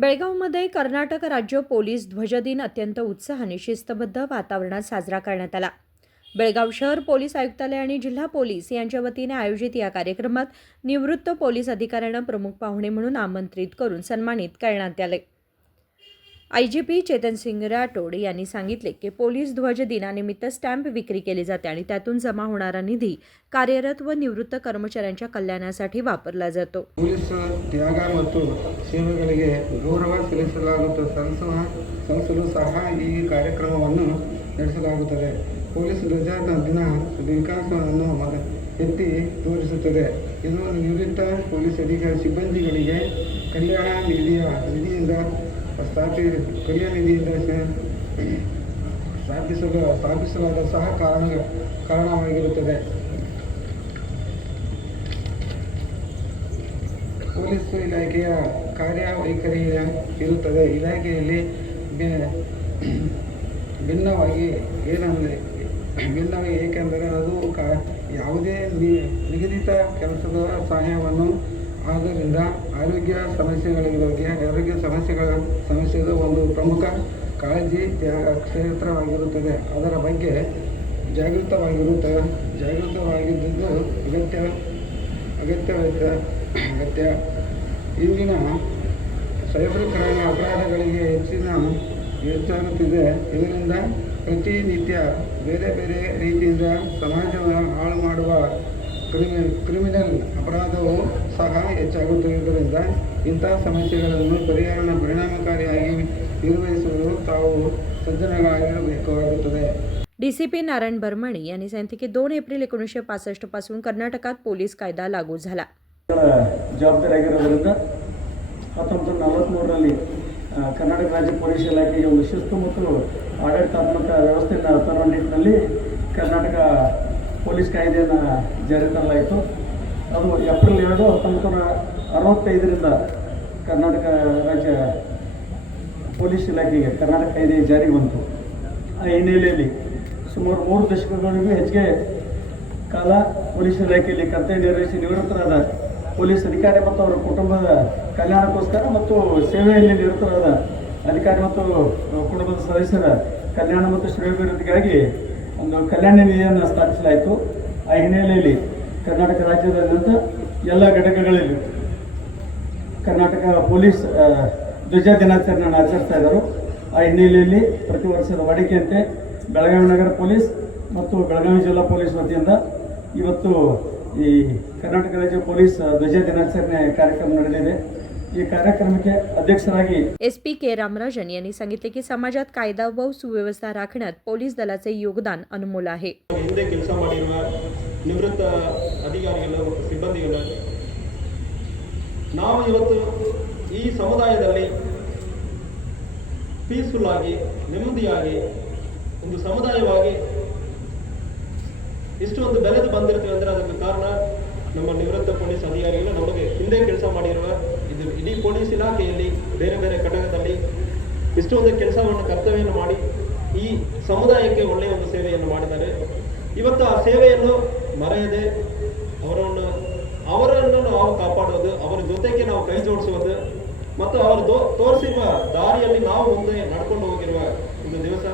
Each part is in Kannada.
बेळगावमध्ये कर्नाटक राज्य पोलीस ध्वजदिन अत्यंत उत्साहाने शिस्तबद्ध वातावरणात साजरा करण्यात आला. बेळगाव शहर पोलीस आयुक्तालय आणि जिल्हा पोलीस यांच्या वतीने आयोजित या कार्यक्रमात निवृत्त पोलीस अधिकाऱ्यांना प्रमुख पाहुणे म्हणून आमंत्रित करून सन्मानित करण्यात आले. IGP चेतन सिंग राठोड यांनी सांगितले की पोलीस ध्वज दिनानिमित्त स्टॅम्प विक्री केली जाते आणि त्यातून जमा होणारा निधी कार्यरत व निवृत्त कर्मचाऱ्यांच्या कल्याणासाठी वापरला जातो. ಪೊಲೀಸ್ ತ್ಯಾಗ ಮತ್ತು ಸೇವೆಗಳಿಗೆ ಗೌರವ ಸಲ್ಲಿಸಲು ಸಹ ಈ ಕಾರ್ಯಕ್ರಮವನ್ನು ನಡೆಸಲಾಗುತ್ತದೆ. ಪೊಲೀಸ್ ಧ್ವಜದ ದಿನ ವಿಕಾಸವನ್ನು ಎತ್ತಿ ತೋರಿಸುತ್ತದೆ. ಇದು ನಿವೃತ್ತ ಪೊಲೀಸ್ ಅಧಿಕಾರಿ ಸಿಬ್ಬಂದಿಗಳಿಗೆ ಕಲ್ಯಾಣ ನಿಧಿಯಿಂದ ಸ್ಥಾಪಿಸಲಾದ ಸಹ ಕಾರಣವಾಗಿರುತ್ತದೆ. ಪೊಲೀಸ್ ಇಲಾಖೆಯ ಕಾರ್ಯವೈಖರಿ ಇರುತ್ತದೆ. ಇಲಾಖೆಯಲ್ಲಿ ಭಿನ್ನವಾಗಿ ಏಕೆಂದರೆ ಅದು ಯಾವುದೇ ನಿಗದಿತ ಕೆಲಸದ ಸಹಾಯವನ್ನು ಆದ್ದರಿಂದ ಆರೋಗ್ಯ ಸಮಸ್ಯೆದ ಒಂದು ಪ್ರಮುಖ ಕಾಳಜಿ ಕ್ಷೇತ್ರವಾಗಿರುತ್ತದೆ. ಅದರ ಬಗ್ಗೆ ಜಾಗೃತವಾಗಿದ್ದು ಅಗತ್ಯ. ಇಂದಿನ ಸೈಬರ್ ಕ್ರೈಮ್ ಅಪರಾಧಗಳಿಗೆ ಹೆಚ್ಚಾಗುತ್ತಿದೆ. ಇದರಿಂದ ಪ್ರತಿನಿತ್ಯ ಬೇರೆ ಬೇರೆ ರೀತಿಯಿಂದ ಸಮಾಜವನ್ನು ಹಾಳು ಮಾಡುವ ಕ್ರಿಮಿನಲ್ ಅಪರಾಧವು ಸಹ ಹೆಚ್ಚಾಗುತ್ತಿರುವುದರಿಂದ ಇಂತಹ ಸಮಸ್ಯೆಗಳನ್ನು ಪರಿಣಾಮಕಾರಿಯಾಗಿ ನಿರ್ವಹಿಸಲು ತಾವು ಸಜ್ಜನಗಳಾಗಿರಬೇಕಾಗುತ್ತದೆ. DCP नारायण बर्मणी यांनी सांगितले की 2 एप्रिल 1965 पासून कर्नाटकात पोलीस कायदा लागू झाला. ಜವಾಬ್ದಾರಿಯಾಗಿರೋದ್ರಿಂದ 1943ರಲ್ಲಿ ಕರ್ನಾಟಕ ರಾಜ್ಯ ಪೊಲೀಸ್ ಇಲಾಖೆಗೆ ಒಂದು ಶಿಸ್ತು ಮತ್ತು ಆಡಳಿತಾತ್ಮಕ ವ್ಯವಸ್ಥೆಯನ್ನು ತರುವ ನಿಟ್ಟಿನಲ್ಲಿ ಕರ್ನಾಟಕ ಪೊಲೀಸ್ ಕಾಯ್ದೆಯನ್ನು ಜಾರಿ ತರಲಾಯಿತು. ಅದು ಏಪ್ರಿಲ್ 7, 1965ರಿಂದ ಕರ್ನಾಟಕ ರಾಜ್ಯ ಪೊಲೀಸ್ ಇಲಾಖೆಗೆ ಕರ್ನಾಟಕ ಕಾಯ್ದೆ ಜಾರಿಗೆ ಬಂತು. ಆ ಹಿನ್ನೆಲೆಯಲ್ಲಿ ಸುಮಾರು 3 ದಶಕಗಳಿಗೂ ಹೆಚ್ಚಿಗೆ ಕಾಲ ಪೊಲೀಸ್ ಇಲಾಖೆಯಲ್ಲಿ ಕರ್ತವ್ಯ ನಿರ್ವಹಿಸಿ ನಿವೃತ್ತರಾದ ಪೊಲೀಸ್ ಅಧಿಕಾರಿ ಮತ್ತು ಅವರ ಕುಟುಂಬದ ಕಲ್ಯಾಣಕ್ಕೋಸ್ಕರ ಮತ್ತು ಸೇವೆಯಲ್ಲಿ ನಿರತರಾದ ಅಧಿಕಾರಿ ಮತ್ತು ಕುಟುಂಬದ ಸದಸ್ಯರ ಕಲ್ಯಾಣ ಮತ್ತು ಶ್ರೇಯೋಭಿವೃದ್ಧಿಗಾಗಿ ಒಂದು ಕಲ್ಯಾಣ ನಿಧಿಯನ್ನು ಸ್ಥಾಪಿಸಲಾಯಿತು. ಆ ಹಿನ್ನೆಲೆಯಲ್ಲಿ ಕರ್ನಾಟಕ ರಾಜ್ಯದಾದ್ಯಂತ ಎಲ್ಲ ಘಟಕಗಳಲ್ಲಿ ಕರ್ನಾಟಕ ಪೊಲೀಸ್ ಧ್ವಜ ದಿನಾಚರಣೆಯನ್ನು ಆಚರಿಸ್ತಾ ಇದ್ದರು. ಆ ಹಿನ್ನೆಲೆಯಲ್ಲಿ ಪ್ರತಿ ವರ್ಷದ ವಾಡಿಕೆಯಂತೆ ಬೆಳಗಾವಿ ನಗರ ಪೊಲೀಸ್ ಮತ್ತು ಬೆಳಗಾವಿ ಜಿಲ್ಲಾ ಪೊಲೀಸ್ ವತಿಯಿಂದ ಇವತ್ತು ಈ ಕರ್ನಾಟಕ ರಾಜ್ಯ ಪೊಲೀಸ್ ಧ್ವಜ ದಿನಾಚರಣೆ ಕಾರ್ಯಕ್ರಮ ನಡೆದಿದೆ. ಈ ಕಾರ್ಯಕ್ರಮಕ್ಕೆ ಅಧ್ಯಕ್ಷರಾಗಿ SP K रामराजन यांनी सांगितले की समाजात कायदा व सुव्यवस्था राखण्यात पोलीस दलाचे योगदान अनमोल आहे. ಹಿಂದೆ ಕೆಲಸ ಮಾಡಿರುವ ನಿವೃತ್ತ ಅಧಿಕಾರಿಗಳು ಮತ್ತು ಸಿಬ್ಬಂದಿಗಳು ನಾವು ಇವತ್ತು ಈ ಸಮುದಾಯದಲ್ಲಿ ಪೀಸ್ಫುಲ್ ಆಗಿ ನೆಮ್ಮದಿಯಾಗಿ ಒಂದು ಸಮುದಾಯವಾಗಿ ಇಷ್ಟೊಂದು ಬೆಳೆದು ಬಂದಿರ್ತೀವಿ ಅಂದರೆ ಅದಕ್ಕೆ ಕಾರಣ ನಮ್ಮ ನಿವೃತ್ತ ಪೊಲೀಸ್ ಅಧಿಕಾರಿಗಳು ನಮಗೆ ಹಿಂದೆ ಕೆಲಸ ಮಾಡಿರುವ ಇದು ಇಡೀ ಪೊಲೀಸ್ ಇಲಾಖೆಯಲ್ಲಿ ಬೇರೆ ಬೇರೆ ಘಟಕದಲ್ಲಿ ಇಷ್ಟೊಂದು ಕೆಲಸವನ್ನು ಕರ್ತವ್ಯವನ್ನು ಮಾಡಿ ಈ ಸಮುದಾಯಕ್ಕೆ ಒಳ್ಳೆಯ ಒಂದು ಸೇವೆಯನ್ನು ಮಾಡಿದ್ದಾರೆ. ಇವತ್ತು ಆ ಸೇವೆಯನ್ನು ಮರೆಯದೆ ಅವರನ್ನು ನಾವು ಕಾಪಾಡೋದು, ಅವರ ಜೊತೆಗೆ ನಾವು ಕೈ ಜೋಡಿಸುವುದು ಮತ್ತು ಅವರು ತೋರಿಸಿರುವ ದಾರಿಯಲ್ಲಿ ನಾವು ಮುಂದೆ ನಡ್ಕೊಂಡು ಹೋಗಿರುವ ಒಂದು ದಿವಸ.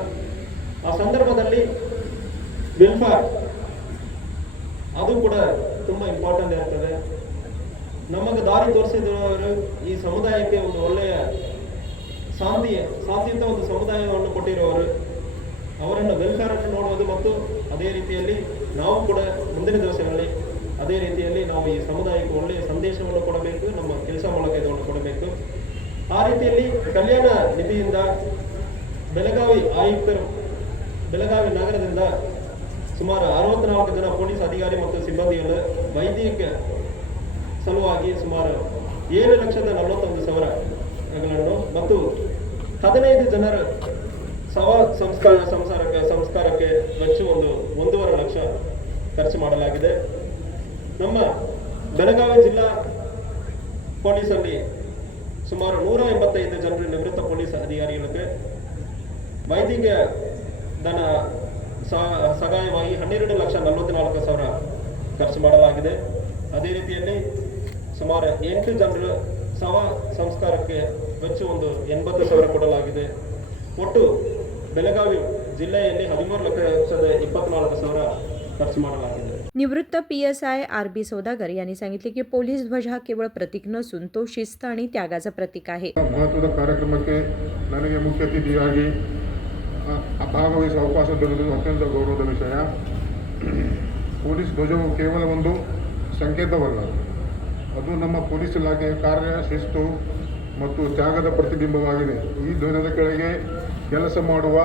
ಆ ಸಂದರ್ಭದಲ್ಲಿ ವೆಲ್ಫೇರ್ ಅದು ಕೂಡ ತುಂಬ ಇಂಪಾರ್ಟೆಂಟ್ ಇರ್ತದೆ. ನಮಗೆ ದಾರಿ ತೋರಿಸಿದವರು ಈ ಸಮುದಾಯಕ್ಕೆ ಒಂದು ಒಳ್ಳೆಯ ಶಾಂತಿಯುತ ಒಂದು ಸಮುದಾಯವನ್ನು ಕೊಟ್ಟಿರುವವರು, ಅವರನ್ನು ವೆಲ್ಫೇರನ್ನು ನೋಡುವುದು ಮತ್ತು ಅದೇ ರೀತಿಯಲ್ಲಿ ನಾವು ಕೂಡ ಮುಂದಿನ ದಿವಸಗಳಲ್ಲಿ ಅದೇ ರೀತಿಯಲ್ಲಿ ನಾವು ಈ ಸಮುದಾಯಕ್ಕೆ ಒಳ್ಳೆಯ ಸಂದೇಶವನ್ನು ಕೊಡಬೇಕು, ನಮ್ಮ ಕೆಲಸ ಮೂಲಕ ಇದನ್ನು ಕೊಡಬೇಕು. ಆ ರೀತಿಯಲ್ಲಿ ಕಲ್ಯಾಣ ನಿಧಿಯಿಂದ ಬೆಳಗಾವಿ ಆಯುಕ್ತರು ಬೆಳಗಾವಿ ನಗರದಿಂದ ಸುಮಾರು 64 ಜನ ಪೊಲೀಸ್ ಅಧಿಕಾರಿ ಮತ್ತು ಸಿಬ್ಬಂದಿಗಳು ವೈದ್ಯಕೀಯ ಸಲುವಾಗಿ ಸುಮಾರು 7,41,000ಗಳನ್ನು ಮತ್ತು 15 ಜನರ ಸಂಸ್ಕಾರಕ್ಕೆ ವೆಚ್ಚ 1.5 ಲಕ್ಷ ಖರ್ಚು ಮಾಡಲಾಗಿದೆ. ನಮ್ಮ ಬೆಳಗಾವಿ ಜಿಲ್ಲಾ ಪೊಲೀಸಲ್ಲಿ ಸುಮಾರು 185 ಜನರು ನಿವೃತ್ತ ಪೊಲೀಸ್ ಅಧಿಕಾರಿಗಳಿಗೆ ವೈದ್ಯಕೀಯ ಧನ ಸಹಾಯವಾಗಿ 12,44,000 ಖರ್ಚು ಮಾಡಲಾಗಿದೆ. ಅದೇ ರೀತಿಯಲ್ಲಿ ಸುಮಾರು 8 ಜನರು ಶವ ಸಂಸ್ಕಾರಕ್ಕೆ ವೆಚ್ಚ ಒಂದು 80,000 ಕೊಡಲಾಗಿದೆ. ಒಟ್ಟು ಬೆಳಗಾವಿ ಜಿಲ್ಲೆಯಲ್ಲಿ 13,24,00,000 खर्च ಮಾಡಲಾಗಿದೆ. निवृत्त PSI RB सौदागर यांनी सांगितले की पोलीस ध्वज हा केवळ प्रतीक नसून तो शिस्त आणि त्यागाचं प्रतीक आहे. ಮಹತ್ವದ ಕಾರ್ಯಕ್ರಮಕ್ಕೆ ನನಗೆ ಮುಖ್ಯ ಅತಿಥಿಯಾಗಿ ಭಾಗವಹಿಸುವ ಅವಕಾಶ ದೊರೆಯುವುದು ಅತ್ಯಂತ ಗೌರವದ ವಿಷಯ. ಪೊಲೀಸ್ ಧ್ವಜವು ಕೇವಲ ಒಂದು ಸಂಕೇತವಲ್ಲ, ಅದು ನಮ್ಮ ಪೊಲೀಸ್ ಇಲಾಖೆಯ ಕಾರ್ಯ, ಶಿಸ್ತು ಮತ್ತು ತ್ಯಾಗದ ಪ್ರತಿಬಿಂಬವಾಗಿದೆ. ಈ ಧ್ವಜದ ಕೆಳಗೆ ಕೆಲಸ ಮಾಡುವ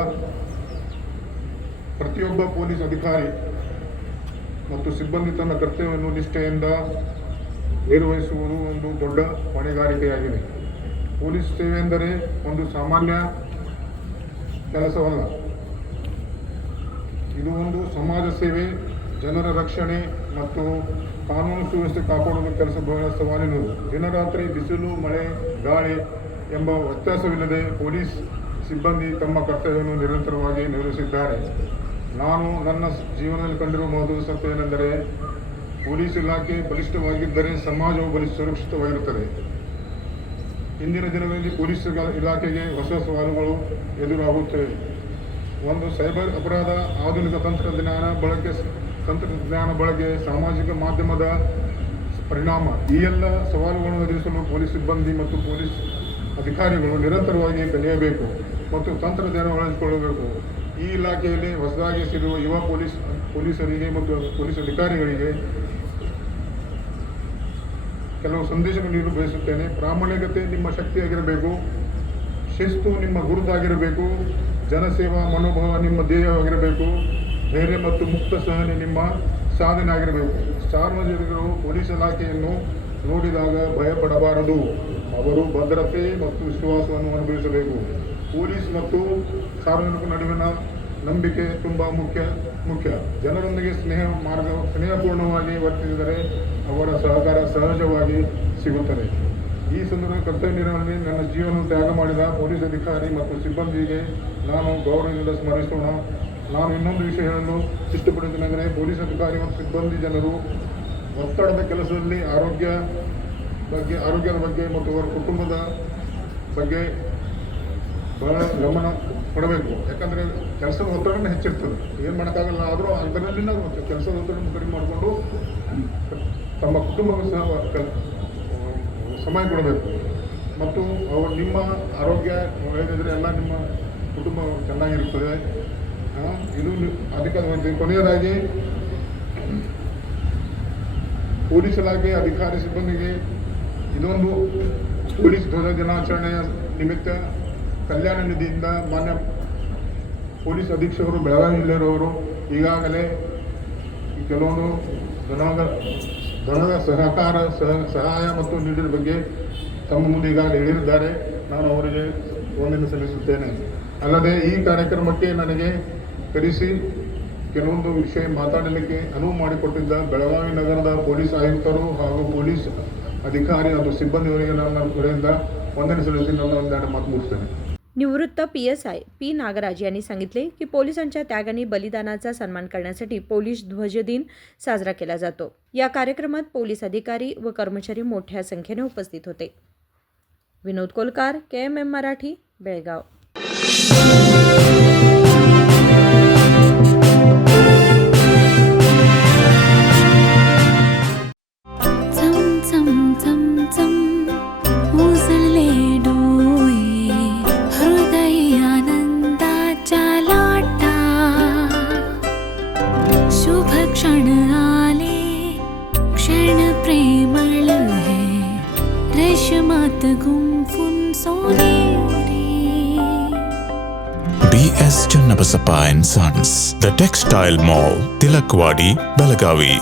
ಪ್ರತಿಯೊಬ್ಬ ಪೊಲೀಸ್ ಅಧಿಕಾರಿ ಮತ್ತು ಸಿಬ್ಬಂದಿ ತನ್ನ ಕರ್ತವ್ಯವನ್ನು ನಿಷ್ಠೆಯಿಂದ ನಿರ್ವಹಿಸುವುದು ಒಂದು ದೊಡ್ಡ ಹೊಣೆಗಾರಿಕೆಯಾಗಿದೆ. ಪೊಲೀಸ್ ಸೇವೆ ಎಂದರೆ ಒಂದು ಸಾಮಾನ್ಯ ಕೆಲಸವಲ್ಲ, ಇದು ಒಂದು ಸಮಾಜ ಸೇವೆ, ಜನರ ರಕ್ಷಣೆ ಮತ್ತು ಕಾನೂನು ಸುವ್ಯವಸ್ಥೆ ಕಾಪಾಡುವ ಕೆಲಸ ಬಹಳ ಸವಾಲಿನದು. ದಿನರಾತ್ರಿ ಬಿಸಿಲು, ಮಳೆ, ಗಾಳಿ ಎಂಬ ವ್ಯತ್ಯಾಸವಿಲ್ಲದೆ ಪೊಲೀಸ್ ಸಿಬ್ಬಂದಿ ತಮ್ಮ ಕರ್ತವ್ಯವನ್ನು ನಿರಂತರವಾಗಿ ನಿರ್ವಹಿಸಿದ್ದಾರೆ. ನಾನು ನನ್ನ ಜೀವನದಲ್ಲಿ ಕಂಡಿರುವ ಮಹತ್ವದ ಸತ್ಯ ಏನೆಂದರೆ, ಪೊಲೀಸ್ ಇಲಾಖೆ ಬಲಿಷ್ಠವಾಗಿದ್ದರೆ ಸಮಾಜವು ಸುರಕ್ಷಿತವಾಗಿರುತ್ತದೆ. ಇಂದಿನ ದಿನಗಳಲ್ಲಿ ಪೊಲೀಸ್ ಇಲಾಖೆಗೆ ಹೊಸ ಸವಾಲುಗಳು ಎದುರಾಗುತ್ತವೆ. ಒಂದು, ಸೈಬರ್ ಅಪರಾಧ, ಆಧುನಿಕ ತಂತ್ರಜ್ಞಾನ ಬಳಕೆ, ಸಾಮಾಜಿಕ ಮಾಧ್ಯಮದ ಪರಿಣಾಮ. ಈ ಎಲ್ಲ ಸವಾಲುಗಳನ್ನು ಎದುರಿಸಲು ಪೊಲೀಸ್ ಸಿಬ್ಬಂದಿ ಮತ್ತು ಪೊಲೀಸ್ ಅಧಿಕಾರಿಗಳು ನಿರಂತರವಾಗಿ ಕಲಿಯಬೇಕು ಮತ್ತು ತಂತ್ರಜ್ಞಾನ ಅಳವಡಿಸಿಕೊಳ್ಳಬೇಕು. ಈ ಇಲಾಖೆಯಲ್ಲಿ ಹೊಸದಾಗಿ ಸೇರುವ ಯುವ ಪೊಲೀಸರಿಗೆ ಮತ್ತು ಪೊಲೀಸ್ ಅಧಿಕಾರಿಗಳಿಗೆ ಕೆಲವು ಸಂದೇಶಗಳನ್ನು ನೀಡಲು ಬಯಸುತ್ತೇನೆ. ಪ್ರಾಮಾಣಿಕತೆ ನಿಮ್ಮ ಶಕ್ತಿಯಾಗಿರಬೇಕು, ಶಿಸ್ತು ನಿಮ್ಮ ಗುರುತಾಗಿರಬೇಕು, ಜನಸೇವಾ ಮನೋಭಾವ ನಿಮ್ಮ ಧ್ಯೇಯವಾಗಿರಬೇಕು, ಧೈರ್ಯ ಮತ್ತು ಮುಕ್ತ ಸಹನೆ ನಿಮ್ಮ ಸಾಧನೆ ಆಗಿರಬೇಕು. ಸಾರ್ವಜನಿಕರು ಪೊಲೀಸ್ ಇಲಾಖೆಯನ್ನು ನೋಡಿದಾಗ ಭಯಪಡಬಾರದು, ಅವರು ಭದ್ರತೆ ಮತ್ತು ವಿಶ್ವಾಸವನ್ನು ಅನುಭವಿಸಬೇಕು. ಪೊಲೀಸ್ ಮತ್ತು ಸಾರ್ವಜನಿಕರ ನಡುವಿನ ನಂಬಿಕೆ ತುಂಬ ಮುಖ್ಯ. ಜನರೊಂದಿಗೆ ಸ್ನೇಹಪೂರ್ಣವಾಗಿ ವರ್ತಿಸಿದರೆ ಅವರ ಸಹಕಾರ ಸಹಜವಾಗಿ ಸಿಗುತ್ತದೆ. ಈ ಸಂದರ್ಭದಲ್ಲಿ ಕರ್ತವ್ಯ ನಿರ್ವಹಣೆ ನನ್ನ ಜೀವನ ತ್ಯಾಗ ಮಾಡಿದ ಪೊಲೀಸ್ ಅಧಿಕಾರಿ ಮತ್ತು ಸಿಬ್ಬಂದಿಗೆ ನಾನು ಗೌರವದಿಂದ ಸ್ಮರಿಸೋಣ. ನಾನು ಇನ್ನೊಂದು ವಿಷಯ ಹೇಳಲು ಇಷ್ಟಪಡುತ್ತೇನೆಂದರೆ, ಪೊಲೀಸ್ ಅಧಿಕಾರಿ ಮತ್ತು ಸಿಬ್ಬಂದಿ ಜನರು ಒತ್ತಡದ ಕೆಲಸದಲ್ಲಿ ಆರೋಗ್ಯದ ಬಗ್ಗೆ ಮತ್ತು ಅವರ ಕುಟುಂಬದ ಬಗ್ಗೆ ಬಹಳ ಗಮನ ಕೊಡಬೇಕು. ಯಾಕಂದರೆ ಕೆಲಸದ ಒತ್ತಡನೇ ಹೆಚ್ಚಿರ್ತದೆ, ಏನು ಮಾಡೋಕ್ಕಾಗಲ್ಲ. ಆದರೂ ಅದರಲ್ಲಿ ನಾವು ಕೆಲಸದ ಒತ್ತಡವನ್ನು ಕಡಿಮೆ ಮಾಡಿಕೊಂಡು ತಮ್ಮ ಕುಟುಂಬಕ್ಕೂ ಸಹ ಸಮಯ ಕೊಡಬೇಕು. ಮತ್ತು ನಿಮ್ಮ ಆರೋಗ್ಯ ಒಳ್ಳೆಯದಿದ್ದರೆ ಎಲ್ಲ ನಿಮ್ಮ ಕುಟುಂಬ ಚೆನ್ನಾಗಿರುತ್ತದೆ. ಇದು ಅದಕ್ಕೆ ಕೊನೆಯದಾಗಿ ಪೊಲೀಸ್ ಇಲಾಖೆ ಅಧಿಕಾರಿ ಸಿಬ್ಬಂದಿಗೆ ಇದೊಂದು ಪೊಲೀಸ್ ಧ್ವಜ ದಿನಾಚರಣೆಯ ನಿಮಿತ್ತ ಕಲ್ಯಾಣ ನಿಧಿಯಿಂದ ಮಾನ್ಯ ಪೊಲೀಸ್ ಅಧೀಕ್ಷಕರು ಬೆಳಗಾವಿ ಜಿಲ್ಲೆಯವರು ಈಗಾಗಲೇ ಕೆಲವೊಂದು ಧನದ ಸಹಾಯ ಮತ್ತು ನೀಡಿದ ಬಗ್ಗೆ ತಮ್ಮ ಮುಂದೆ ಈಗಾಗಲೇ ಹೇಳಿದ್ದಾರೆ. ನಾನು ಅವರಿಗೆ ವಂದನೆ ಸಲ್ಲಿಸುತ್ತೇನೆ. ಅಲ್ಲದೆ ಈ ಕಾರ್ಯಕ್ರಮಕ್ಕೆ ನನಗೆ ಕರೆಸಿ ಕೆಲವೊಂದು ವಿಷಯ ಮಾತಾಡಲಿಕ್ಕೆ ಅನುವು ಮಾಡಿಕೊಟ್ಟಿದ್ದ ಬೆಳಗಾವಿ ನಗರದ ಪೊಲೀಸ್ ಆಯುಕ್ತರು ಹಾಗೂ ಪೊಲೀಸ್ ಅಧಿಕಾರಿ ಮತ್ತು ಸಿಬ್ಬಂದಿಯವರಿಗೆ ನನ್ನ ಕಡೆಯಿಂದ ವಂದನೆ ಸಲ್ಲಿಸಿ ನನ್ನ ಒಂದೆರಡು ಮಾತು ಮುಗಿಸ್ತೇನೆ. निवृत्त PSI P नागराज यांनी सांगितले की पोलिसांच्या त्यागाने बलिदानाचा सन्मान करण्यासाठी पोलीस ध्वज दिन साजरा केला जातो. या कार्यक्रमात पोलीस अधिकारी व कर्मचारी मोठ्या संख्येने उपस्थित होते. विनोद कोलकार, KMM मराठी, बेळगाव. क्षण आले, क्षण प्रेमळ है, रेशमात गुंफून सोनेरी. BS Channabasappa and Sons, The Textile Mall, Tilakwadi, Belagavi.